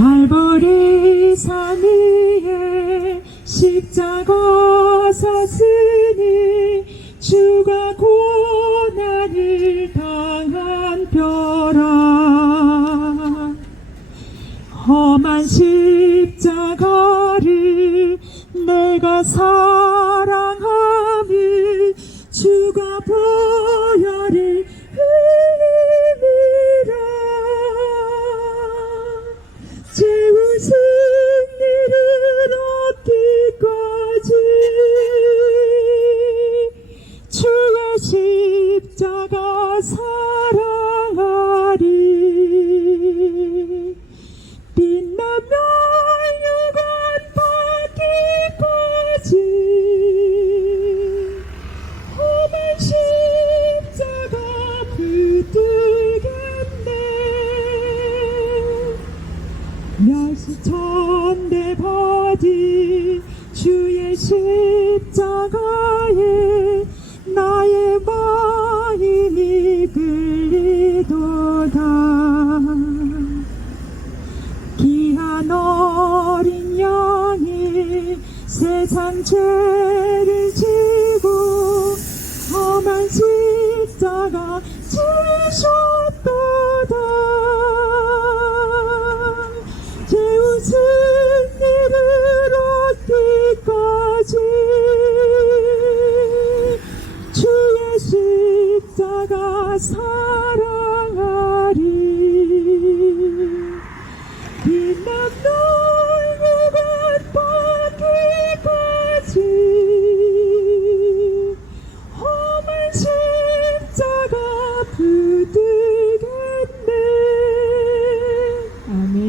갈보리 산 위에 십자가 섰으니 주가 고난을 당한 벼라. 험한 십자가를 내가 사랑함을 주가 보혈을 흘리라. 죄우승 일을 얻기까지 주의 십자가 사랑하리. 빛나며 유관 받기까지 험한 십자가 붙들겠네. 멸시천대 받은 주의 십자가에 나의 마음이 끌리도다. 귀한 어린 양이 세상 죄를 지고 험한 십자가 지셨도다. 죄우 승리를 얻기까지 주의 십자가 사랑하리. 빛나는 유관 받기까지 험한 십자가 붙들겠네. 아멘.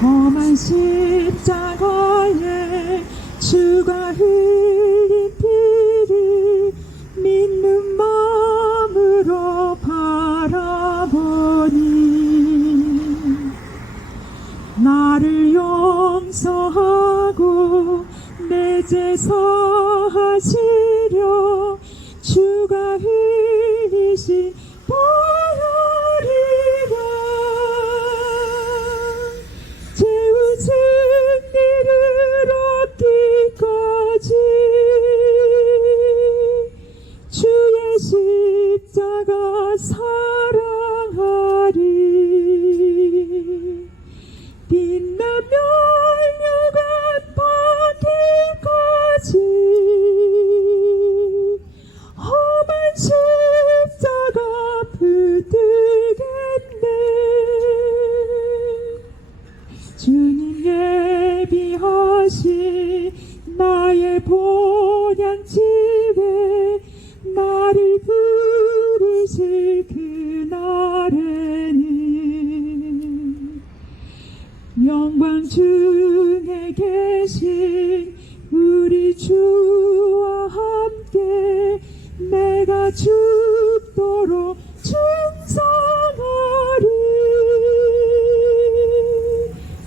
험한 십자가에 주가 흘린 피를 믿는 마음으로 바라보니 나를 용서하고 내 죄 사하시려 주가 흘리신 보혈이라. 죄우승 일을 얻기까지 주의 십자가 사랑하리. 빛나며 유관 받기까지 험한 십자가 붙들겠네. 주님 예비하신 나의 본향집에 나를 부르실 그날에는 영광 중에 계신 우리 주와 함께 내가 죽도록 충성하리.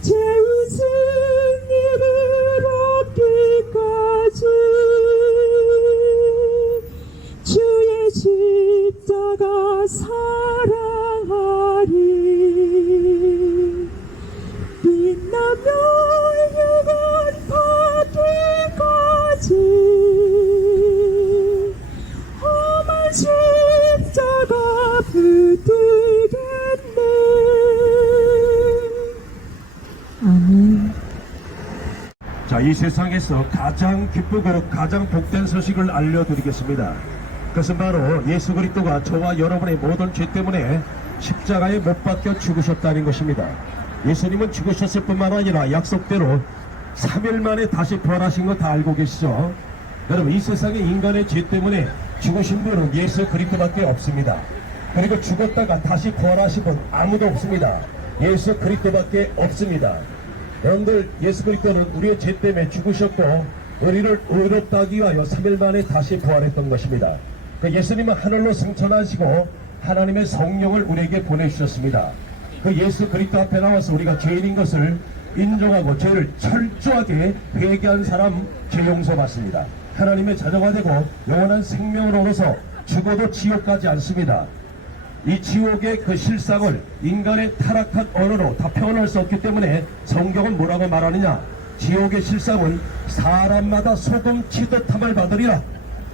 죄우 승리를 얻기까지 주의 십자가 사랑하리. 빛나며 유관 받기까지 험한 십자가 붙들겠네. 아멘. 자, 이 세상에서 가장 기쁘고 가장 복된 소식을 알려드리겠습니다. 그것은 바로 예수 그리스도가 저와 여러분의 모든 죄 때문에 십자가에 못 박혀 죽으셨다는 것입니다. 예수님은 죽으셨을 뿐만 아니라 약속대로 3일 만에 다시 부활하신 거 다 알고 계시죠? 여러분, 이 세상에 인간의 죄 때문에 죽으신 분은 예수 그리스도밖에 없습니다. 그리고 죽었다가 다시 부활하신 분 아무도 없습니다. 예수 그리스도밖에 없습니다. 여러분들, 예수 그리스도는 우리의 죄 때문에 죽으셨고 우리를 의롭다 하기 위하여 3일 만에 다시 부활했던 것입니다. 그 예수님은 하늘로 승천하시고 하나님의 성령을 우리에게 보내주셨습니다. 그 예수 그리스도 앞에 나와서 우리가 죄인인 것을 인정하고 죄를 철저하게 회개한 사람 죄 용서받습니다. 하나님의 자녀가 되고 영원한 생명을 얻어서 죽어도 지옥 가지 않습니다. 이 지옥의 그 실상을 인간의 타락한 언어로 다 표현할 수 없기 때문에 성경은 뭐라고 말하느냐? 지옥의 실상은 사람마다 소금 치듯함을 받으리라.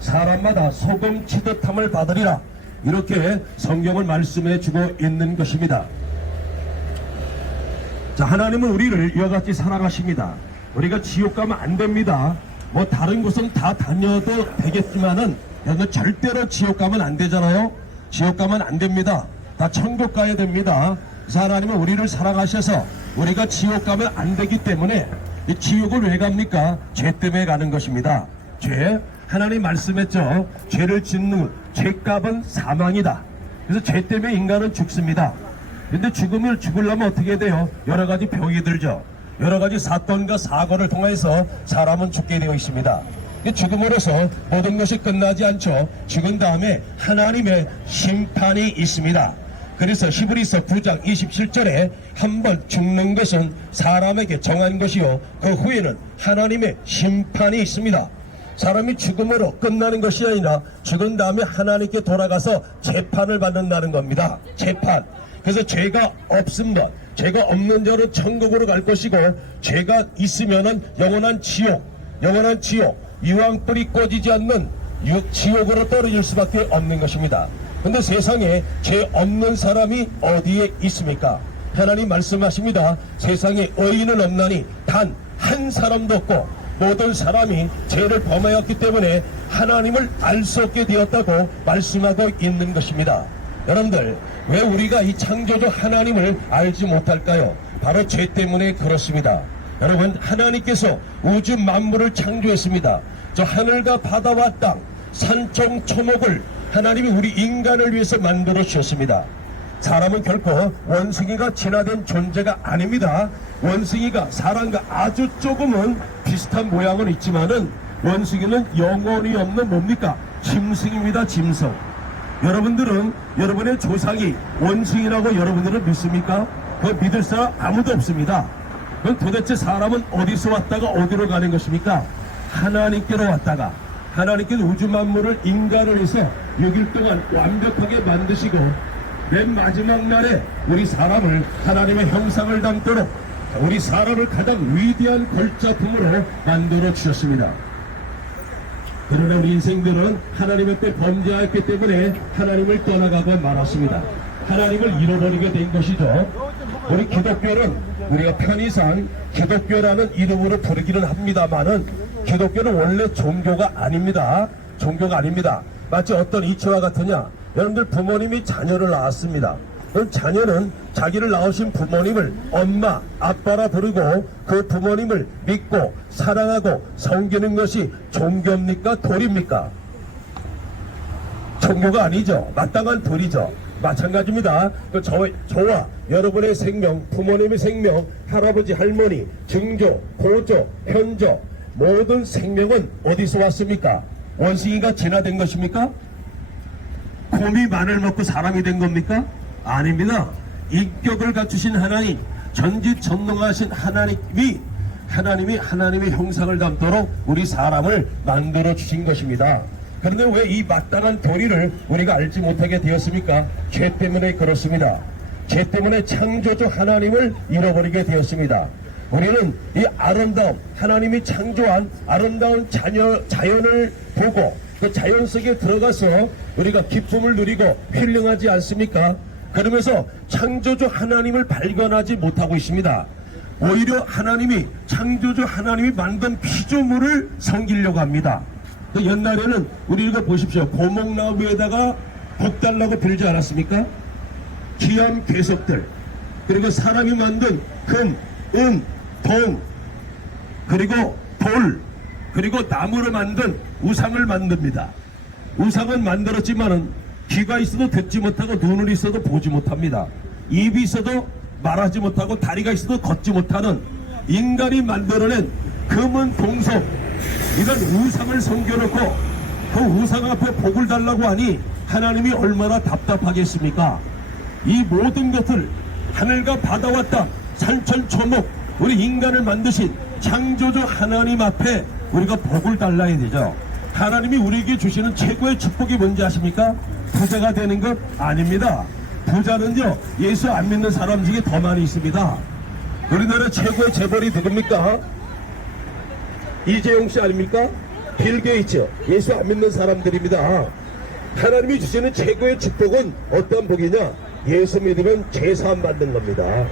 사람마다 소금 치듯함을 받으리라. 이렇게 성경을 말씀해 주고 있는 것입니다. 자, 하나님은 우리를 이와 같이 사랑하십니다. 우리가 지옥 가면 안 됩니다. 뭐 다른 곳은 다 다녀도 되겠지만은 여러분 절대로 지옥 가면 안 되잖아요. 지옥 가면 안 됩니다. 다 천국 가야 됩니다. 그래서 하나님은 우리를 사랑하셔서 우리가 지옥 가면 안 되기 때문에 이 지옥을 왜 갑니까? 죄 때문에 가는 것입니다. 죄, 하나님 말씀했죠. 죄를 짓는 죄값은 사망이다. 그래서 죄 때문에 인간은 죽습니다. 근데 죽으려면 어떻게 돼요? 여러 가지 병이 들죠. 여러 가지 사건과 사고를 통해서 사람은 죽게 되어 있습니다. 죽음으로써 모든 것이 끝나지 않죠. 죽은 다음에 하나님의 심판이 있습니다. 그래서 히브리서 9장 27절에 한번 죽는 것은 사람에게 정한 것이요 그 후에는 하나님의 심판이 있습니다. 사람이 죽음으로 끝나는 것이 아니라 죽은 다음에 하나님께 돌아가서 재판을 받는다는 겁니다. 재판. 그래서 죄가 없은 것, 죄가 없는 자는 천국으로 갈 것이고 죄가 있으면은 영원한 지옥, 유황불이 꺼지지 않는 지옥으로 떨어질 수밖에 없는 것입니다. 근데 세상에 죄 없는 사람이 어디에 있습니까? 하나님 말씀하십니다. 세상에 의인은 없나니 단 한 사람도 없고 모든 사람이 죄를 범하였기 때문에 하나님을 알 수 없게 되었다고 말씀하고 있는 것입니다. 여러분들, 왜 우리가 이 창조주 하나님을 알지 못할까요? 바로 죄 때문에 그렇습니다. 여러분, 하나님께서 우주 만물을 창조했습니다. 저 하늘과 바다와 땅, 산청 초목을 하나님이 우리 인간을 위해서 만들어 주셨습니다. 사람은 결코 원숭이가 진화된 존재가 아닙니다. 원숭이가 사람과 아주 조금은 비슷한 모양은 있지만은 원숭이는 영혼이 없는 뭡니까? 짐승입니다. 짐승. 여러분들은 여러분의 조상이 원숭이라고 여러분들은 믿습니까? 그거 믿을 사람 아무도 없습니다. 그럼 도대체 사람은 어디서 왔다가 어디로 가는 것입니까? 하나님께로 왔다가 하나님께서 우주 만물을 인간을 해서 6일 동안 완벽하게 만드시고 맨 마지막 날에 우리 사람을 하나님의 형상을 담도록 우리 사람을 가장 위대한 걸작품으로 만들어 주셨습니다. 그러나 우리 인생들은 하나님 앞에 범죄하였기 때문에 하나님을 떠나가고 말았습니다. 하나님을 잃어버리게 된 것이죠. 우리 기독교는 우리가 편의상 기독교라는 이름으로 부르기는 합니다만은 기독교는 원래 종교가 아닙니다. 종교가 아닙니다. 마치 어떤 이치와 같으냐? 여러분들 부모님이 자녀를 낳았습니다. 그럼 자녀는 자기를 낳으신 부모님을 엄마, 아빠라 부르고 그 부모님을 믿고 사랑하고 섬기는 것이 종교입니까? 도리입니까? 종교가 아니죠. 마땅한 도리죠. 마찬가지입니다. 저와 여러분의 생명, 부모님의 생명, 할아버지, 할머니, 증조, 고조, 현조 모든 생명은 어디서 왔습니까? 원숭이가 진화된 것입니까? 곰이 마늘 먹고 사람이 된 겁니까? 아닙니다. 인격을 갖추신 하나님, 전지전능하신 하나님이 하나님의 형상을 담도록 우리 사람을 만들어 주신 것입니다. 그런데 왜 이 마땅한 도리를 우리가 알지 못하게 되었습니까? 죄 때문에 그렇습니다. 죄 때문에 창조주 하나님을 잃어버리게 되었습니다. 우리는 이 아름다움, 하나님이 창조한 아름다운 자연을 보고 그 자연 속에 들어가서 우리가 기쁨을 누리고 힐링하지 않습니까? 그러면서 창조주 하나님을 발견하지 못하고 있습니다. 오히려 창조주 하나님이 만든 피조물을 섬기려고 합니다. 그 옛날에는 우리가 보십시오. 고목나무에다가 복 달라고 빌지 않았습니까? 귀한 괴석들, 그리고 사람이 만든 금, 은, 동, 그리고 돌, 그리고 나무를 만든 우상을 만듭니다. 우상은 만들었지만은 귀가 있어도 듣지 못하고 눈을 있어도 보지 못합니다. 입이 있어도 말하지 못하고 다리가 있어도 걷지 못하는 인간이 만들어낸 금은 동석, 이런 우상을 섬겨놓고 그 우상 앞에 복을 달라고 하니 하나님이 얼마나 답답하겠습니까? 이 모든 것을 하늘과 바다와 땅, 산천초목, 우리 인간을 만드신 창조주 하나님 앞에 우리가 복을 달라야 되죠. 하나님이 우리에게 주시는 최고의 축복이 뭔지 아십니까? 부자가 되는 것 아닙니다. 부자는요, 예수 안 믿는 사람 중에 더 많이 있습니다. 우리나라 최고의 재벌이 누굽니까? 이재용 씨 아닙니까? 빌 게이츠, 예수 안 믿는 사람들입니다. 하나님이 주시는 최고의 축복은 어떤 복이냐? 예수 믿으면 제사함 받는 겁니다.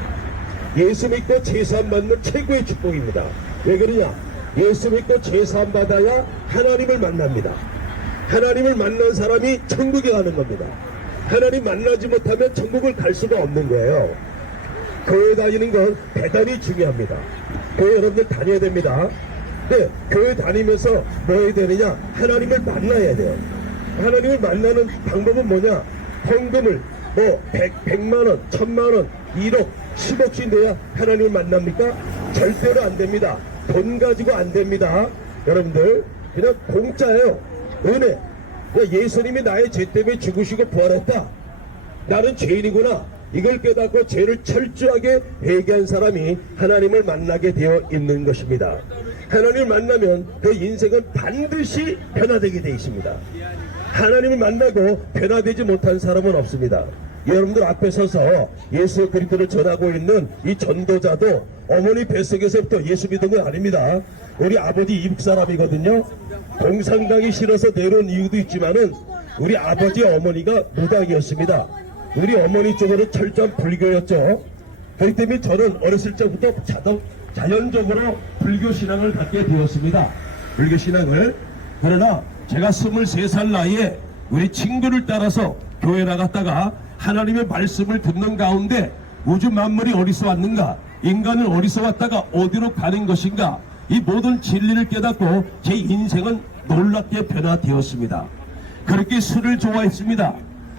예수 믿고 제사함 받는 최고의 축복입니다. 왜 그러냐? 예수 믿고 제사함 받아야 하나님을 만납니다. 하나님을 만난 사람이 천국에 가는 겁니다. 하나님 만나지 못하면 천국을 갈 수가 없는 거예요. 교회 다니는 건 대단히 중요합니다. 교회 여러분들 다녀야 됩니다. 근데 교회 다니면서 뭐 해야 되느냐? 하나님을 만나야 돼요. 하나님을 만나는 방법은 뭐냐? 헌금을 뭐 100만원, 1000만원, 1억, 10억씩 내야 하나님을 만납니까? 절대로 안 됩니다. 돈 가지고 안 됩니다. 여러분들 그냥 공짜예요. 은혜. 예수님이 나의 죄 때문에 죽으시고 부활했다. 나는 죄인이구나. 이걸 깨닫고 죄를 철저하게 회개한 사람이 하나님을 만나게 되어 있는 것입니다. 하나님을 만나면 그 인생은 반드시 변화되게 되어 있습니다. 하나님을 만나고 변화되지 못한 사람은 없습니다. 여러분들 앞에 서서 예수 그리스도를 전하고 있는 이 전도자도 어머니 뱃속에서부터 예수 믿은 건 아닙니다. 우리 아버지 이북 사람이거든요. 공산당이 싫어서 내려온 이유도 있지만은 우리 아버지 어머니가 무당이었습니다. 우리 어머니 쪽으로 철저한 불교였죠. 그렇기 때문에 저는 어렸을 적부터 자연적으로 불교 신앙을 갖게 되었습니다. 불교 신앙을. 그러나 제가 23살 나이에 우리 친구를 따라서 교회 나갔다가 하나님의 말씀을 듣는 가운데 우주 만물이 어디서 왔는가, 인간은 어디서 왔다가 어디로 가는 것인가, 이 모든 진리를 깨닫고 제 인생은 놀랍게 변화되었습니다. 그렇게 술을 좋아했습니다.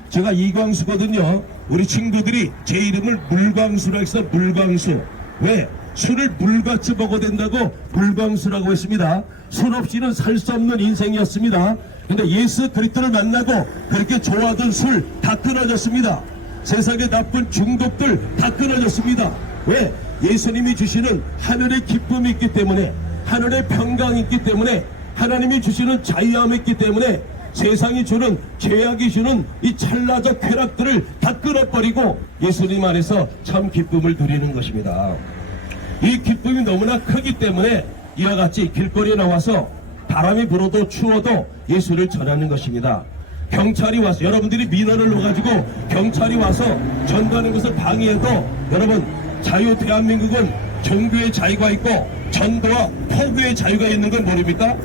제가 이광수거든요. 우리 친구들이 제 이름을 물광수라고 해서 물광수. 왜? 술을 물같이 먹어야 된다고 물광수라고 했습니다. 술 없이는 살 수 없는 인생이었습니다. 근데 예수 그리스도를 만나고 그렇게 좋아하던 술 다 끊어졌습니다. 세상의 나쁜 중독들 다 끊어졌습니다. 왜? 예수님이 주시는 하늘의 기쁨이 있기 때문에, 하늘의 평강이 있기 때문에, 하나님이 주시는 자유함이 있기 때문에 세상이 주는, 죄악이 주는 이 찰나적 쾌락들을 다 끊어버리고 예수님 안에서 참 기쁨을 누리는 것입니다. 이 기쁨이 너무나 크기 때문에 이와 같이 길거리에 나와서 바람이 불어도 추워도 예수를 전하는 것입니다. 경찰이 와서, 여러분들이 민원을 넣어가지고 경찰이 와서 전도하는 것을 방해해도, 여러분, 자유 대한민국은 종교의 자유가 있고 전도와 포교의 자유가 있는 건 모릅니까?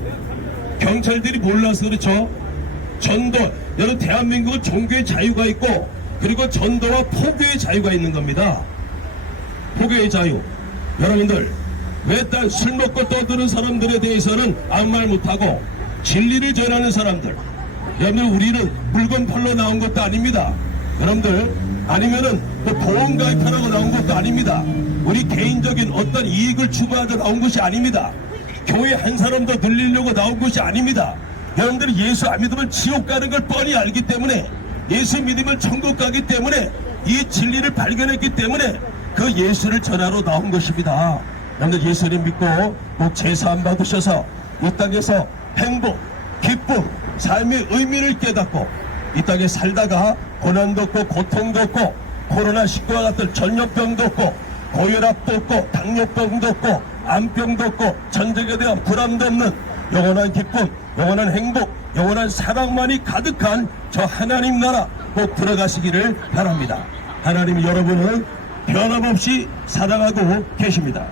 경찰들이 몰라서 그렇죠. 전도, 여러분, 대한민국은 종교의 자유가 있고 그리고 전도와 포교의 자유가 있는 겁니다. 포교의 자유. 여러분들, 왜 딴 술 먹고 떠드는 사람들에 대해서는 아무 말 못하고 진리를 전하는 사람들, 여러분들, 우리는 물건 팔러 나온 것도 아닙니다. 여러분들, 아니면은 뭐 보험 가입하라고 나온 것도 아닙니다. 우리 개인적인 어떤 이익을 추구하러 나온 것이 아닙니다. 교회 한 사람 더 늘리려고 나온 것이 아닙니다. 여러분들이 예수 안 믿으면 지옥 가는 걸 뻔히 알기 때문에, 예수 믿으면 천국 가기 때문에, 이 진리를 발견했기 때문에 그 예수를 전하러 나온 것입니다. 여러분들, 예수님 믿고 꼭 제사함 받으셔서 이 땅에서 행복, 기쁨, 삶의 의미를 깨닫고 이 땅에 살다가 고난도 없고 고통도 없고 코로나19와 같은 전염병도 없고 고혈압도 없고 당뇨병도 없고 암병도 없고 전쟁에 대한 불안도 없는 영원한 기쁨, 영원한 행복, 영원한 사랑만이 가득한 저 하나님 나라 꼭 들어가시기를 바랍니다. 하나님이 여러분을 변함없이 사랑하고 계십니다.